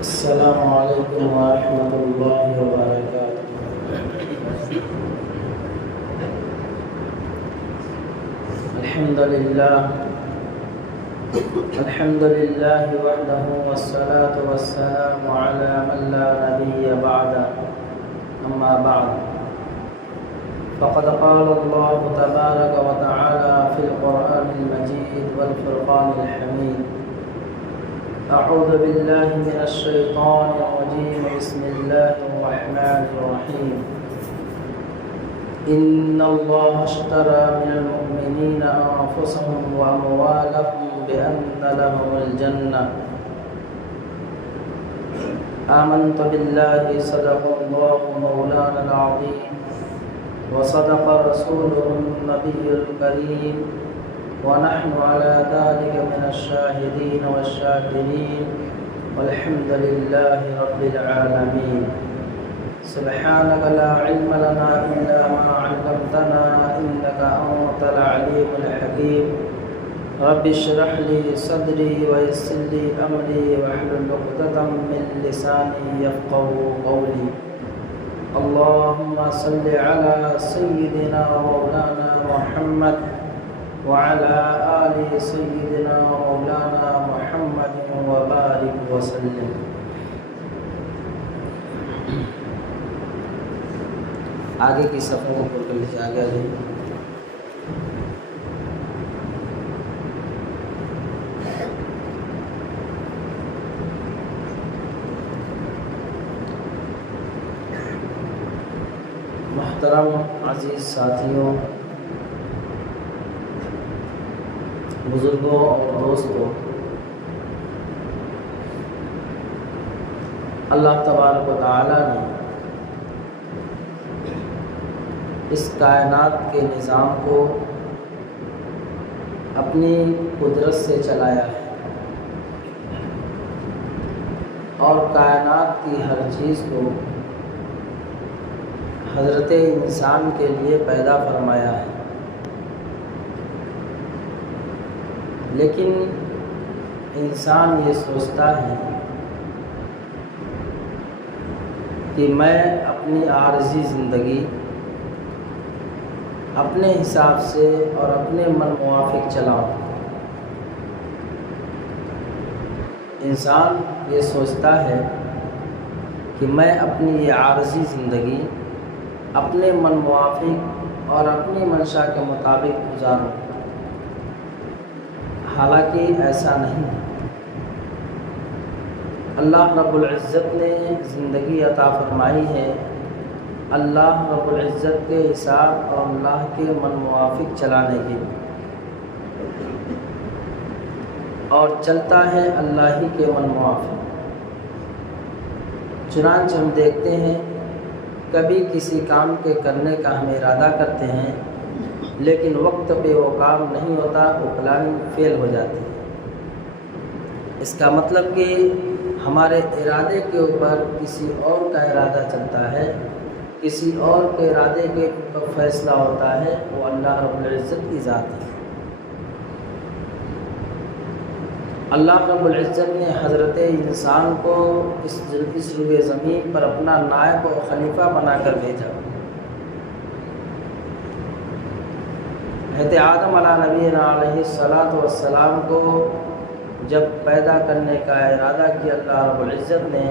السلام علیکم ورحمۃ اللہ وبرکاتہ۔ الحمد للہ وحدہ والصلاة والسلام علی من لا نبی بعدہ، اما بعد فقد قال اللہ تبارک وتعالی فی القرآن المجید والفرقان الحمید۔ اعوذ باللہ من الشیطان الرجیم، بسم اللہ الرحمن الرحیم۔ ان اللہ اشترى من المؤمنین انفسهم واموالهم بأن لهم الجنة۔ آمنت بالله صدق الله مولانا العظيم وصدق رسوله النبي الكريم، ونحن على ذلك من الشاهدين والشاكرين، والحمد لله رب العالمين۔ سبحانك لا علم لنا إلا ما علمتنا إنك أنت العليم الحكيم۔ رب اشرح لي صدري ويسر لي أمري واحلل عقدة من لساني يفقهوا قولي۔ اللهم صل على سيدنا مولانا محمد وعلى آل سيدنا مولانا محمد وبارك وسلم۔ آگے کی صفوں کو پڑھ کر لیجیے، آگے آ جائیے۔ محترم عزیز ساتھیوں، بزرگوں اور دوستوں، اللہ تبارک و تعالی نے اس کائنات کے نظام کو اپنی قدرت سے چلایا ہے، اور کائنات کی ہر چیز کو حضرت انسان کے لیے پیدا فرمایا ہے۔ لیکن انسان یہ سوچتا ہے کہ میں اپنی عارضی زندگی اپنے حساب سے اور اپنے من موافق چلاؤں۔ انسان یہ سوچتا ہے کہ میں اپنی یہ عارضی زندگی اپنے من موافق اور اپنی منشا کے مطابق گزاروں، حالانکہ ایسا نہیں۔ اللہ رب العزت نے زندگی عطا فرمائی ہے اللہ رب العزت کے حساب اور اللہ کے من موافق چلانے کے، اور چلتا ہے اللہ ہی کے من موافق۔ چنانچہ ہم دیکھتے ہیں کبھی کسی کام کے کرنے کا ہم ارادہ کرتے ہیں، لیکن وقت پہ وہ کام نہیں ہوتا، وہ پلاننگ فیل ہو جاتی ہے۔ اس کا مطلب کہ ہمارے ارادے کے اوپر کسی اور کا ارادہ چلتا ہے، کسی اور کے ارادے کے اوپر فیصلہ ہوتا ہے، وہ اللہ رب العزت کی ذات ہے۔ اللہ رب العزت نے حضرت انسان کو اس روئے زمین پر اپنا نائب و خلیفہ بنا کر بھیجا۔ حضرت آدم علیہ نبینا علیہ السلام کو جب پیدا کرنے کا ارادہ کیا اللہ رب العزت نے،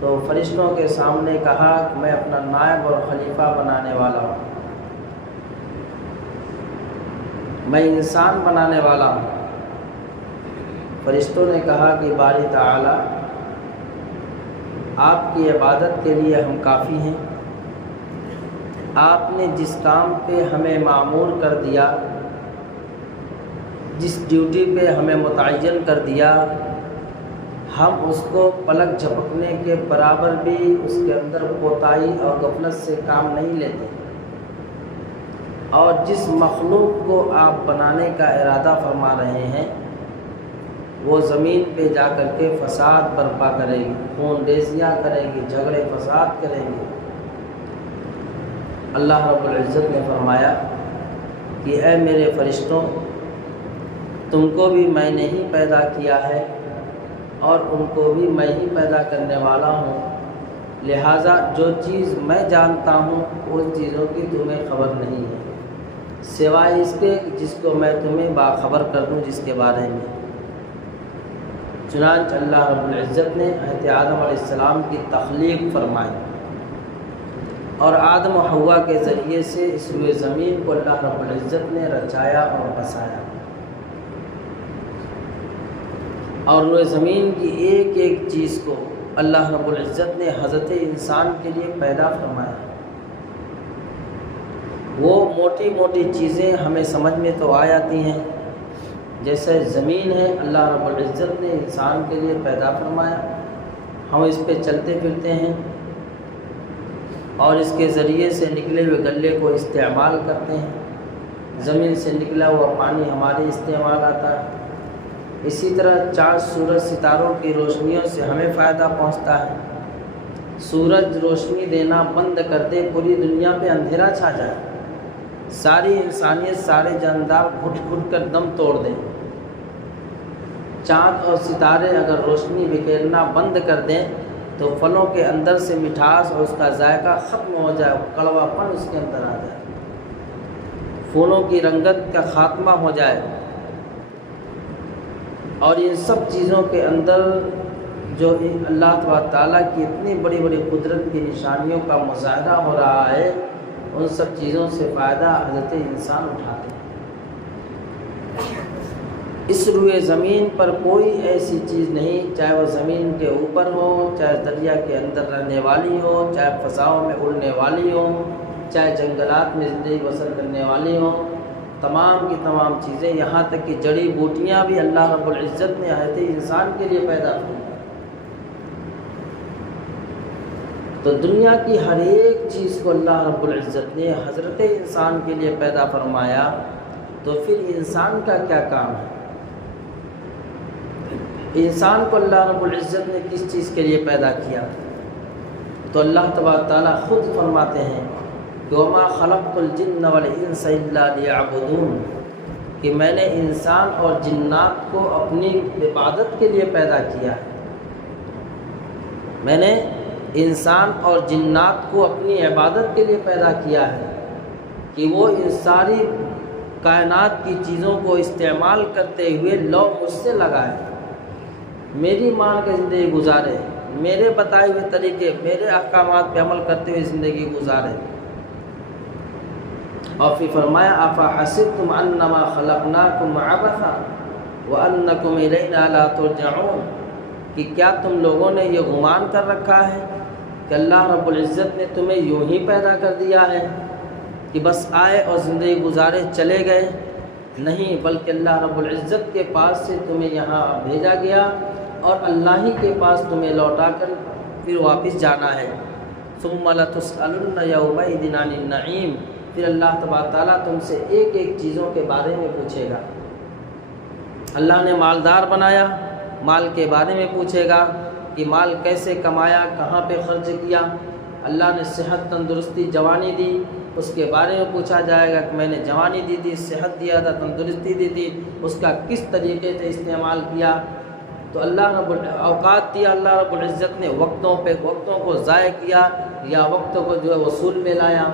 تو فرشتوں کے سامنے کہا کہ میں اپنا نائب اور خلیفہ بنانے والا ہوں، میں انسان بنانے والا ہوں۔ فرشتوں نے کہا کہ باری تعالی، آپ کی عبادت کے لیے ہم کافی ہیں، آپ نے جس کام پہ ہمیں مامور کر دیا، جس ڈیوٹی پہ ہمیں متعین کر دیا، ہم اس کو پلک جھپکنے کے برابر بھی اس کے اندر کوتاہی اور غفلت سے کام نہیں لیتے، اور جس مخلوق کو آپ بنانے کا ارادہ فرما رہے ہیں وہ زمین پہ جا کر کے فساد برپا کرے گی، خون ریزیاں کرے گی، جھگڑے فساد کریں گے۔ اللہ رب العزت نے فرمایا کہ اے میرے فرشتوں، تم کو بھی میں نے ہی پیدا کیا ہے، اور ان کو بھی میں ہی پیدا کرنے والا ہوں، لہٰذا جو چیز میں جانتا ہوں ان چیزوں کی تمہیں خبر نہیں ہے، سوائے اس کے جس کو میں تمہیں باخبر کر دوں جس کے بارے میں۔ چنانچہ اللہ رب العزت نے حضرت آدم علیہ السلام کی تخلیق فرمائی، اور آدم و حوا کے ذریعے سے اس روئے زمین کو اللہ رب العزت نے رچایا اور بسایا، اور روئے زمین کی ایک ایک چیز کو اللہ رب العزت نے حضرت انسان کے لیے پیدا فرمایا۔ وہ موٹی موٹی چیزیں ہمیں سمجھ میں تو آ جاتی ہیں، جیسے زمین ہے اللہ رب العزت نے انسان کے لیے پیدا فرمایا، ہم اس پہ چلتے پھرتے ہیں اور اس کے ذریعے سے نکلے ہوئے غلے کو استعمال کرتے ہیں، زمین سے نکلا ہوا پانی ہمارے استعمال آتا ہے۔ اسی طرح چاند سورج ستاروں کی روشنیوں سے ہمیں فائدہ پہنچتا ہے۔ سورج روشنی دینا بند کر دے، پوری دنیا پہ اندھیرا چھا جائے، ساری انسانیت سارے جاندار گھٹ گھٹ کر دم توڑ دیں، چاند اور ستارے اگر روشنی بکھیرنا بند کر دیں تو پھلوں کے اندر سے مٹھاس اور اس کا ذائقہ ختم ہو جائے، کڑوا پن اس کے اندر آ جائے، پھولوں کی رنگت کا خاتمہ ہو جائے، اور ان سب چیزوں کے اندر جو اللہ تبارک تعالیٰ کی اتنی بڑی بڑی قدرت کی نشانیوں کا مظاہرہ ہو رہا ہے، ان سب چیزوں سے فائدہ حضرت انسان اٹھاتے ہیں۔ اس روئے زمین پر کوئی ایسی چیز نہیں، چاہے وہ زمین کے اوپر ہو، چاہے دریا کے اندر رہنے والی ہو، چاہے فضاؤں میں اڑنے والی ہو، چاہے جنگلات میں زندگی بسر کرنے والی ہو، تمام کی تمام چیزیں، یہاں تک کہ جڑی بوٹیاں بھی اللہ رب العزت نے حضرت انسان کے لیے پیدا کی۔ تو دنیا کی ہر ایک چیز کو اللہ رب العزت نے حضرت انسان کے لیے پیدا فرمایا، تو پھر انسان کا کیا کام ہے؟ انسان کو اللہ رب العزت نے کس چیز کے لیے پیدا کیا؟ تو اللہ تبارک تعالیٰ خود فرماتے ہیں کہ وَمَا خَلَقْتُ الْجِنَّ وَالْإِنسَ إِلَّا لِيَعْبُدُونَ، کہ میں نے انسان اور جنات کو اپنی عبادت کے لیے پیدا کیا ہے۔ میں نے انسان اور جنات کو اپنی عبادت کے لیے پیدا کیا ہے کہ وہ ان ساری کائنات کی چیزوں کو استعمال کرتے ہوئے لو مجھ سے لگائے، میری مان کے زندگی گزارے، میرے بتائے ہوئے طریقے، میرے احکامات پہ عمل کرتے ہوئے زندگی گزارے۔ اور پھر فرمایا أَفَحَسِبْتُمْ أَنَّمَا خَلَقْنَاكُمْ عَبَثًا وَأَنَّكُمْ إِلَيْنَا لَا تُرْجَعُونَ، کہ کیا تم لوگوں نے یہ گمان کر رکھا ہے کہ اللہ رب العزت نے تمہیں یوں ہی پیدا کر دیا ہے کہ بس آئے اور زندگی گزارے چلے گئے؟ نہیں، بلکہ اللہ رب العزت کے پاس سے تمہیں یہاں بھیجا گیا اور اللہ ہی کے پاس تمہیں لوٹا کر پھر واپس جانا ہے۔ ثُمَّ لَتُسْأَلُنَّ يَوْمَئِذٍ عَنِ النَّعِيمِ، پھر اللہ تبارک تعالیٰ تم سے ایک ایک چیزوں کے بارے میں پوچھے گا۔ اللہ نے مالدار بنایا، مال کے بارے میں پوچھے گا کہ مال کیسے کمایا، کہاں پہ خرچ کیا۔ اللہ نے صحت تندرستی جوانی دی، اس کے بارے میں پوچھا جائے گا کہ میں نے جوانی دی تھی، صحت دیا تھا، تندرستی دی تھی، اس کا کس طریقے سے استعمال کیا۔ تو اللہ رب اوقات دیا اللہ رب العزت نے، وقتوں کو ضائع کیا یا وقتوں کو جو ہے وصول میں لایا۔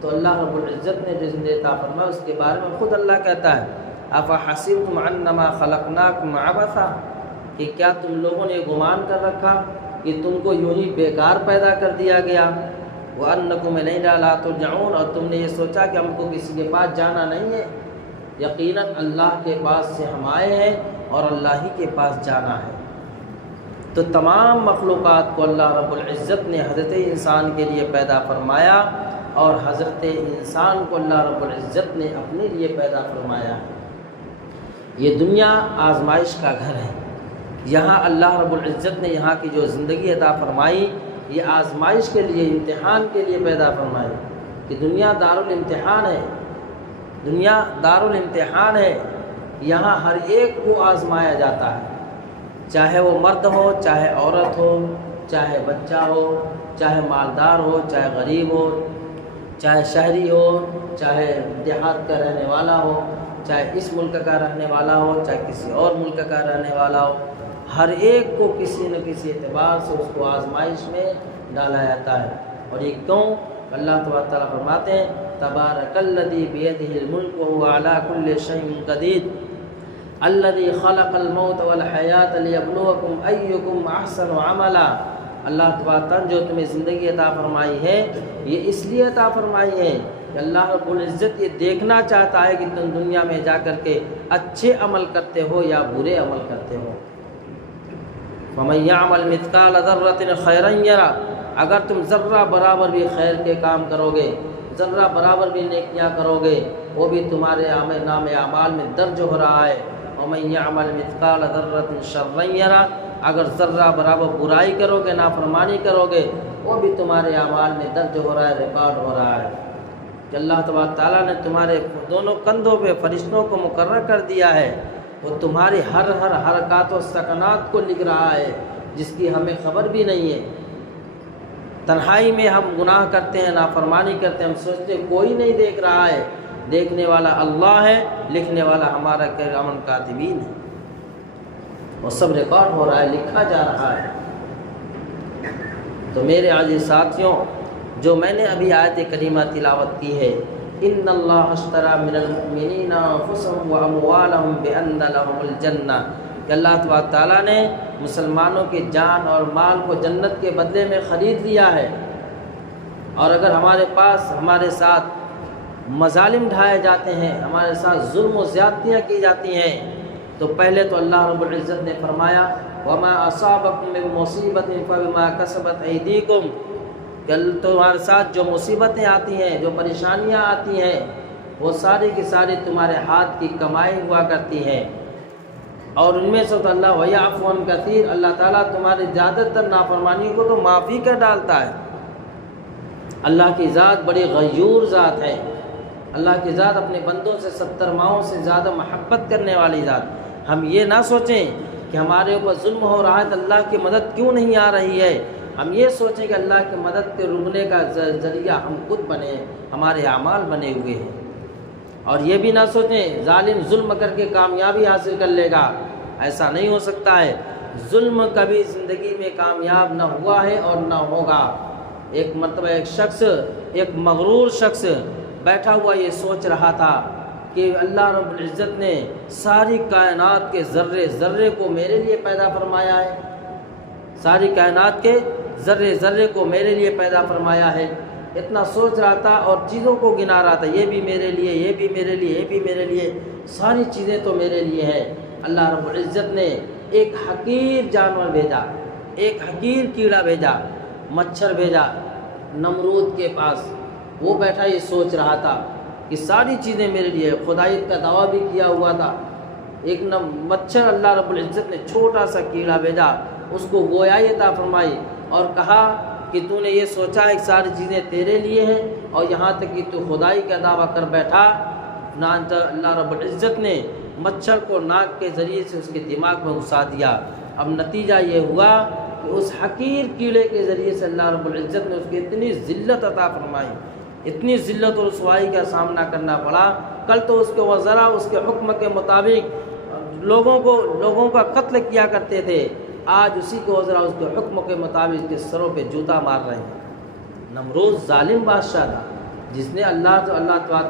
تو اللہ رب العزت نے جو زندگی عطا فرمایا اس کے بارے میں خود اللہ کہتا ہے أَفَحَسِبْتُمْ أَنَّمَا خَلَقْنَاكُمْ عَبَثًا، کہ کیا تم لوگوں نے گمان کر رکھا کہ تم کو یوں ہی بیکار پیدا کر دیا گیا، وَأَنَّكُمْ إِلَيْنَا لَا تُرْجَعُونَ، اور تم نے یہ سوچا کہ ہم کو کسی کے پاس جانا نہیں ہے۔ یقیناً اللہ کے پاس سے ہم آئے ہیں اور اللہ ہی کے پاس جانا ہے۔ تو تمام مخلوقات کو اللہ رب العزت نے حضرت انسان کے لیے پیدا فرمایا، اور حضرت انسان کو اللہ رب العزت نے اپنے لیے پیدا فرمایا۔ یہ دنیا آزمائش کا گھر ہے، یہاں اللہ رب العزت نے یہاں کی جو زندگی عطا فرمائی یہ آزمائش کے لیے، امتحان کے لیے پیدا فرمائی، کہ دنیا دارالامتحان ہے، دنیا دارالامتحان ہے، یہاں ہر ایک کو آزمایا جاتا ہے، چاہے وہ مرد ہو، چاہے عورت ہو، چاہے بچہ ہو، چاہے مالدار ہو، چاہے غریب ہو، چاہے شہری ہو، چاہے دیہات کا رہنے والا ہو، چاہے اس ملک کا رہنے والا ہو، چاہے کسی اور ملک کا رہنے والا ہو، ہر ایک کو کسی نہ کسی اعتبار سے اس کو آزمائش میں ڈالا جاتا ہے۔ اور یہ کیوں؟ اللہ تبارک تعالیٰ فرماتے ہیں تبارک الذی بیدہ الملک وہو علی کل شیء قدیر الذی خلق الموت والحیاۃ لیبلوکم ایکم احسن عملا۔ اللہ تبارک تعالیٰ جو تمہیں زندگی عطا فرمائی ہے یہ اس لیے عطا فرمائی ہے کہ اللہ رب العزت یہ دیکھنا چاہتا ہے کہ تم دنیا میں جا کر کے اچھے عمل کرتے ہو یا برے عمل کرتے ہو۔ فَمَن يَعْمَلْ مِثْقَالَ ذَرَّةٍ خَيْرًا يَرَهُ، اگر تم ذرہ برابر بھی خیر کے کام کرو گے، ذرہ برابر بھی نیکیاں کرو گے، وہ بھی تمہارے نام اعمال میں درج ہو رہا ہے۔ وَمَن يَعْمَلْ مِثْقَالَ ذَرَّةٍ شَرًّا يَرَهُ، اگر ذرہ برابر برائی کرو گے، نافرمانی کرو گے، وہ بھی تمہارے اعمال میں درج ہو رہا ہے، ریکارڈ ہو رہا ہے کہ اللہ تبارک تعالیٰ نے تمہارے دونوں کندھوں پہ فرشتوں کو مقرر کر دیا ہے، وہ تمہاری ہر حرکات و سکنات کو لکھ رہا ہے جس کی ہمیں خبر بھی نہیں ہے۔ تنہائی میں ہم گناہ کرتے ہیں، نافرمانی کرتے ہیں، ہم سوچتے ہیں کوئی نہیں دیکھ رہا ہے، دیکھنے والا اللہ ہے، لکھنے والا ہمارا کرام کاتبین ہے، وہ سب ریکارڈ ہو رہا ہے، لکھا جا رہا ہے۔ تو میرے عزیز ساتھیوں، جو میں نے ابھی آیت کریمہ تلاوت کی ہے، ان اللہ اشتری من المؤمنین انفسهم واموالهم بان لهم الجنہ، کہ اللہ تبارک تعالیٰ نے مسلمانوں کی جان اور مال کو جنت کے بدلے میں خرید لیا ہے۔ اور اگر ہمارے ساتھ مظالم ڈھائے جاتے ہیں، ہمارے ساتھ ظلم و زیادتیاں کی جاتی ہیں، تو پہلے تو اللہ رب العزت نے فرمایا وما اصابکم من مصیبت فبما کسبت ایدیکم، کہ تمہارے ساتھ جو مصیبتیں آتی ہیں، جو پریشانیاں آتی ہیں، وہ ساری کی ساری تمہارے ہاتھ کی کمائی ہوا کرتی ہیں۔ اور ان میں سے تو اللہ ویعفو عن کثیر، اللہ تعالیٰ تمہاری زیادہ تر نافرمانیوں کو تو معافی کر ڈالتا ہے۔ اللہ کی ذات بڑی غیور ذات ہے، اللہ کی ذات اپنے بندوں سے 70 ماہوں سے زیادہ محبت کرنے والی ذات۔ ہم یہ نہ سوچیں کہ ہمارے اوپر ظلم ہو رہا ہے تو اللہ کی مدد کیوں نہیں آ رہی ہے، ہم یہ سوچیں کہ اللہ کی مدد کے رکنے کا ذریعہ ہم خود بنے، ہمارے اعمال بنے ہوئے ہیں۔ اور یہ بھی نہ سوچیں ظالم ظلم کر کے کامیابی حاصل کر لے گا، ایسا نہیں ہو سکتا ہے۔ ظلم کبھی زندگی میں کامیاب نہ ہوا ہے اور نہ ہوگا۔ ایک مرتبہ ایک مغرور شخص بیٹھا ہوا یہ سوچ رہا تھا کہ اللہ رب العزت نے ساری کائنات کے ذرے ذرے کو میرے لیے پیدا فرمایا ہے، ساری کائنات کے ذرے ذرے کو میرے لیے پیدا فرمایا ہے، اتنا سوچ رہا تھا اور چیزوں کو گنا رہا تھا، یہ بھی میرے لیے، یہ بھی میرے لیے، یہ بھی میرے لیے، ساری چیزیں تو میرے لیے ہیں۔ اللہ رب العزت نے ایک حقیر جانور بھیجا، ایک حقیر کیڑا بھیجا، مچھر بھیجا نمرود کے پاس۔ وہ بیٹھا یہ سوچ رہا تھا کہ ساری چیزیں میرے لیے، خدائیت کا دعویٰ بھی کیا ہوا تھا۔ ایک مچھر اللہ رب العزت نے چھوٹا سا کیڑا بھیجا، اس کو گویائی عطا فرمائی اور کہا کہ تو نے یہ سوچا ہے کہ ساری چیزیں تیرے لیے ہیں اور یہاں تک کہ تو خدائی کا دعویٰ کر بیٹھا۔ اللہ رب العزت نے مچھر کو ناک کے ذریعے سے اس کے دماغ میں گھسا دیا۔ اب نتیجہ یہ ہوا کہ اس حقیر کیڑے کے ذریعے سے اللہ رب العزت نے اس کی اتنی ذلت عطا فرمائی، اتنی ذلت اور رسوائی کا سامنا کرنا پڑا۔ کل تو اس کے وزراء اس کے حکم کے مطابق لوگوں کا قتل کیا کرتے تھے، آج اسی کے وزراء اس کے حکم کے مطابق کے سروں پہ جوتا مار رہے ہیں۔ نمرود ظالم بادشاہ تھا جس نے اللہ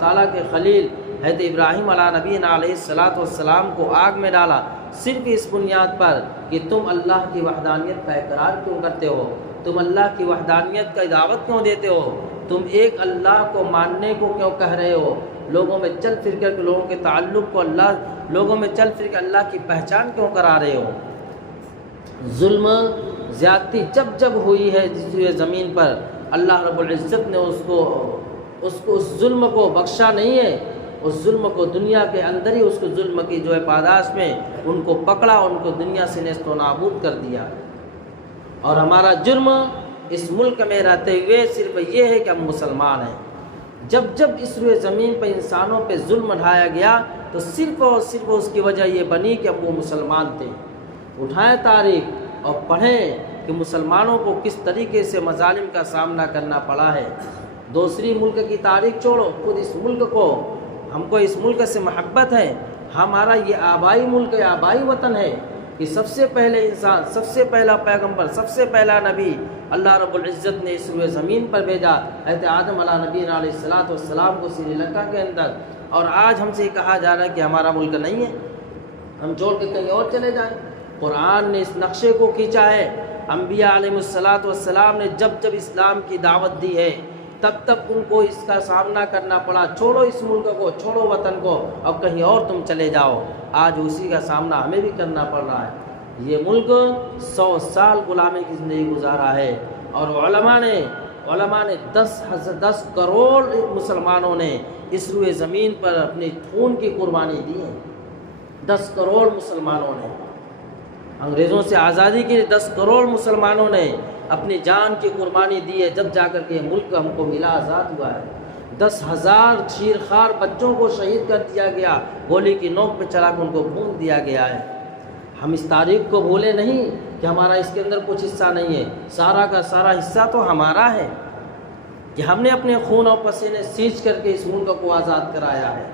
تعالیٰ کے خلیل حضرت ابراہیم علیہ نبینا علیہ السلام کو آگ میں ڈالا، صرف اس بنیاد پر کہ تم اللہ کی وحدانیت کا اقرار کیوں کرتے ہو، تم اللہ کی وحدانیت کا دعوت کیوں دیتے ہو، تم ایک اللہ کو ماننے کو کیوں کہہ رہے ہو، لوگوں میں چل پھر کر کے لوگوں کے تعلق کو لوگوں میں چل پھر کے اللہ کی پہچان کیوں کرا رہے ہو۔ ظلم زیادتی جب ہوئی ہے جس زمین پر، اللہ رب العزت نے اس ظلم کو بخشا نہیں ہے، اس ظلم کو دنیا کے اندر ہی اس کو ظلم کی جو ہے پاداش میں ان کو پکڑا، ان کو دنیا سے نیست و نابود کر دیا۔ اور ہمارا جرم اس ملک میں رہتے ہوئے صرف یہ ہے کہ ہم مسلمان ہیں۔ جب اس روئے زمین پہ انسانوں پہ ظلم ڈھایا گیا تو صرف اور صرف اس کی وجہ یہ بنی کہ ہم وہ مسلمان تھے۔ اٹھائیں تاریخ اور پڑھیں کہ مسلمانوں کو کس طریقے سے مظالم کا سامنا کرنا پڑا ہے۔ دوسری ملک کی تاریخ چھوڑو، خود اس ملک کو، ہم کو اس ملک سے محبت ہے، ہمارا یہ آبائی ملک ہے، آبائی وطن ہے، کہ سب سے پہلے انسان، سب سے پہلا پیغمبر، سب سے پہلا نبی اللہ رب العزت نے اس روئے زمین پر بھیجا حضرت آدم علیہ نبی علیہ السلام کو سری لنکا کے اندر، اور آج ہم سے کہا جا رہا ہے کہ ہمارا ملک نہیں ہے، ہم چھوڑ کے کہیں اور چلے جائیں۔ قرآن نے اس نقشے کو کھینچا ہے، انبیاء علیہ السلام نے جب جب اسلام کی دعوت دی ہے تب تب ان کو اس کا سامنا کرنا پڑا، چھوڑو اس ملک کو، چھوڑو وطن کو، اب کہیں اور تم چلے جاؤ۔ آج اسی کا سامنا ہمیں بھی کرنا پڑ رہا ہے۔ یہ ملک 100 سال غلامی کی زندگی گزارا ہے، اور علماء نے 10 کروڑ مسلمانوں نے اس روئے زمین پر اپنے خون کی قربانی دی ہے۔ 10 کروڑ مسلمانوں نے انگریزوں سے آزادی کے لیے 10 کروڑ مسلمانوں نے اپنی جان کی قربانی دی ہے، جب جا کر کے ملک ہم کو ملا، آزاد ہوا ہے۔ 10,000 شیرخوار بچوں کو شہید کر دیا گیا، گولی کی نوک پہ چلا کر ان کو بھون دیا گیا ہے۔ ہم اس تاریخ کو بھولے نہیں کہ ہمارا اس کے اندر کچھ حصہ نہیں ہے، سارا کا سارا حصہ تو ہمارا ہے کہ ہم نے اپنے خون اور پسینے سینچ کر کے اس ملک کو آزاد کرایا ہے۔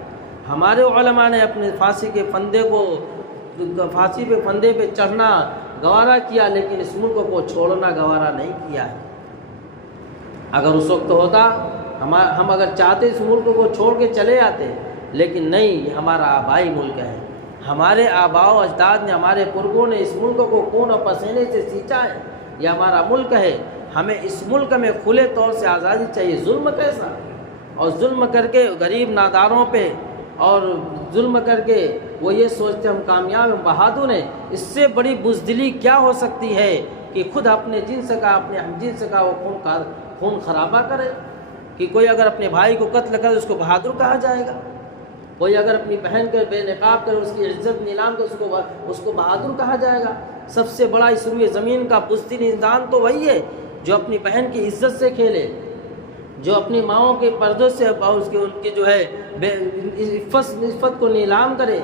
ہمارے علماء نے اپنے پھانسی پہ پھندے پہ چڑھنا گوارا کیا، لیکن اس ملک کو چھوڑنا گوارا نہیں کیا ہے۔ اگر اس وقت ہوتا، ہم اگر چاہتے اس ملک کو چھوڑ کے چلے آتے، لیکن نہیں، یہ ہمارا آبائی ملک ہے۔ ہمارے آباء و اجداد نے، ہمارے بزرگوں نے اس ملک کو خون اور پسینے سے سینچا ہے، یہ ہمارا ملک ہے۔ ہمیں اس ملک میں کھلے طور سے آزادی چاہیے۔ ظلم کیسا؟ اور ظلم کر کے غریب ناداروں پہ، اور ظلم کر کے وہ یہ سوچتے ہم کامیاب ہیں، بہادر ہیں۔ اس سے بڑی بزدلی کیا ہو سکتی ہے کہ خود اپنے جنس کا، اپنے ہم جنس کا وہ خون خرابہ کرے؟ کہ کوئی اگر اپنے بھائی کو قتل کرے اس کو بہادر کہا جائے گا، کوئی اگر اپنی بہن کے بے نقاب کرے، اس کی عزت نیلام کرے، اس کو بہادر کہا جائے گا؟ سب سے بڑا اس روئے زمین کا بزدل انسان تو وہی ہے جو اپنی بہن کی عزت سے کھیلے، جو اپنی ماؤں کے پردوں سے ان کی جو ہے عفت کو نیلام کرے،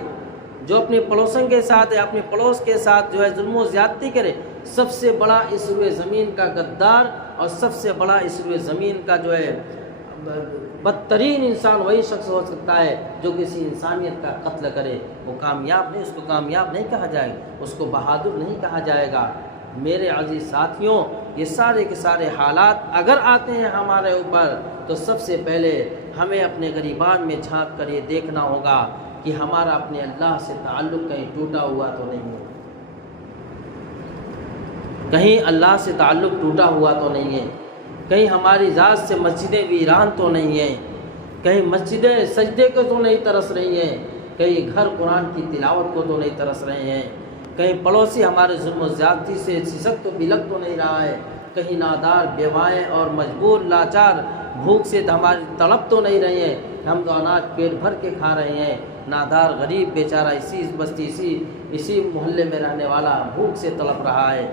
جو اپنے پڑوسن کے ساتھ یا اپنے پڑوس کے ساتھ جو ہے ظلم و زیادتی کرے۔ سب سے بڑا اس روئے زمین کا غدار اور سب سے بڑا اس روئے زمین کا جو ہے بدترین انسان وہی شخص ہو سکتا ہے جو کسی انسانیت کا قتل کرے۔ وہ کامیاب نہیں، اس کو کامیاب نہیں کہا جائے گا، اس کو بہادر نہیں کہا جائے گا۔ میرے عزیز ساتھیوں، یہ سارے کے سارے حالات اگر آتے ہیں ہمارے اوپر، تو سب سے پہلے ہمیں اپنے غریبان میں جھانک کر یہ دیکھنا ہوگا کہ ہمارا اپنے اللہ سے تعلق کہیں ٹوٹا ہوا تو نہیں ہے، کہیں اللہ سے تعلق ٹوٹا ہوا تو نہیں ہے، کہیں ہماری ذات سے مسجدیں ویران تو نہیں ہیں، کہیں مسجدیں سجدے کو تو نہیں ترس رہی ہیں، کہیں گھر قرآن کی تلاوت کو تو نہیں ترس رہے ہیں، کہیں پڑوسی ہمارے ظلم و زیادتی سے سسک تو بلک تو نہیں رہا ہے، کہیں نادار بیوائیں اور مجبور لاچار بھوک سے ہماری تڑپ تو نہیں رہے ہیں، ہم تو اناج پیٹ بھر کے کھا رہے ہیں، نادار غریب بیچارہ اسی بستی اسی محلے میں رہنے والا بھوک سے تڑپ رہا ہے۔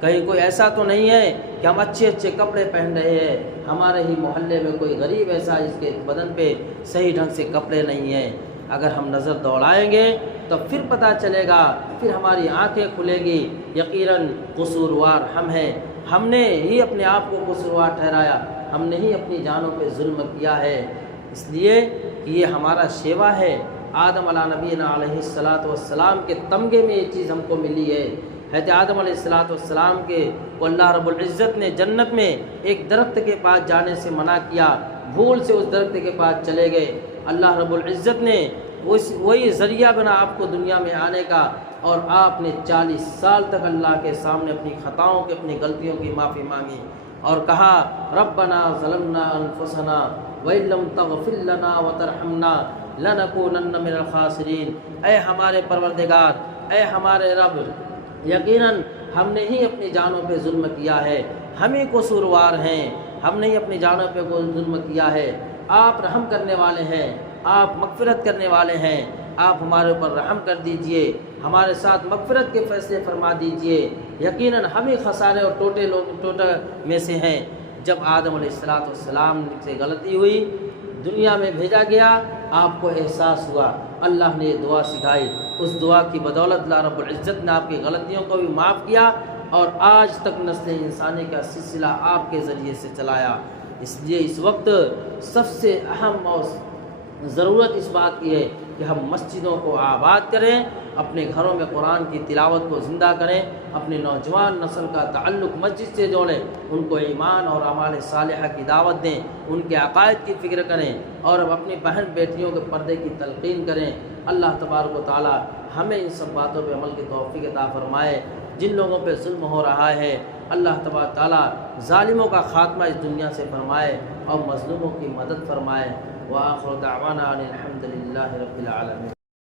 کہیں کوئی ایسا تو نہیں ہے کہ ہم اچھے کپڑے پہن رہے ہیں، ہمارے ہی محلے میں کوئی غریب ایسا جس کے بدن پہ صحیح ڈھنگ سے کپڑے نہیں ہیں۔ اگر ہم نظر دوڑائیں گے تو پھر پتہ چلے گا، پھر ہماری آنکھیں کھلے گی، یقیناً قصوروار ہم ہیں، ہم نے ہی اپنے آپ کو قصوروار ٹھہرایا، ہم نے ہی اپنی جانوں پہ ظلم کیا ہے۔ اس لیے کہ یہ ہمارا شیوا ہے۔ آدم علیہ نبینا علیہ السلام کے تمغے میں یہ چیز ہم کو ملی ہے۔ حضرت آدم علیہ السلام کے کو اللہ رب العزت نے جنت میں ایک درخت کے پاس جانے سے منع کیا، بھول سے اس درخت کے پاس چلے گئے۔ اللہ رب العزت نے وہی ذریعہ بنا آپ کو دنیا میں آنے کا، اور آپ نے 40 سال تک اللہ کے سامنے اپنی خطاؤں کی، اپنی غلطیوں کی معافی مانگی اور کہا ربنا ظلمنا انفسنا وَإِن لَّمْ تَغْفِرْ لَنَا وَتَرْحَمْنَا لَنَكُونَنَّ مِنَ الْخَاسِرِينَ۔ اے ہمارے پروردگار، اے ہمارے رب، یقیناً ہم نے ہی اپنی جانوں پہ ظلم کیا ہے، ہم ہی قصوروار ہیں، ہم نے ہی اپنی جانوں پہ ظلم کیا ہے۔ آپ رحم کرنے والے ہیں، آپ مغفرت کرنے والے ہیں، آپ ہمارے اوپر رحم کر دیجئے، ہمارے ساتھ مغفرت کے فیصلے فرما دیجئے۔ یقیناً ہم ہی خسارے اور ٹوٹے میں سے ہیں۔ جب آدم علیہ السلام سے غلطی ہوئی، دنیا میں بھیجا گیا، آپ کو احساس ہوا، اللہ نے یہ دعا سکھائی، اس دعا کی بدولت اللہ رب العزت نے آپ کی غلطیوں کو بھی معاف کیا، اور آج تک نسل انسانی کا سلسلہ آپ کے ذریعے سے چلایا۔ اس لیے اس وقت سب سے اہم اور ضرورت اس بات کی ہے کہ ہم مسجدوں کو آباد کریں اپنے گھروں میں قرآن کی تلاوت کو زندہ کریں، اپنے نوجوان نسل کا تعلق مسجد سے جوڑیں، ان کو ایمان اور اعمال صالحہ کی دعوت دیں، ان کے عقائد کی فکر کریں اور اب اپنی بہن بیٹیوں کے پردے کی تلقین کریں۔ اللہ تبارک و تعالی ہمیں ان سب باتوں پہ عمل کی توفیق عطا فرمائے۔ جن لوگوں پہ ظلم ہو رہا ہے اللہ تبارک تعالی ظالموں کا خاتمہ اس دنیا سے فرمائے اور مظلوموں کی مدد فرمائے۔ وآخر دعوانا ان الحمد للہ رب العالمین۔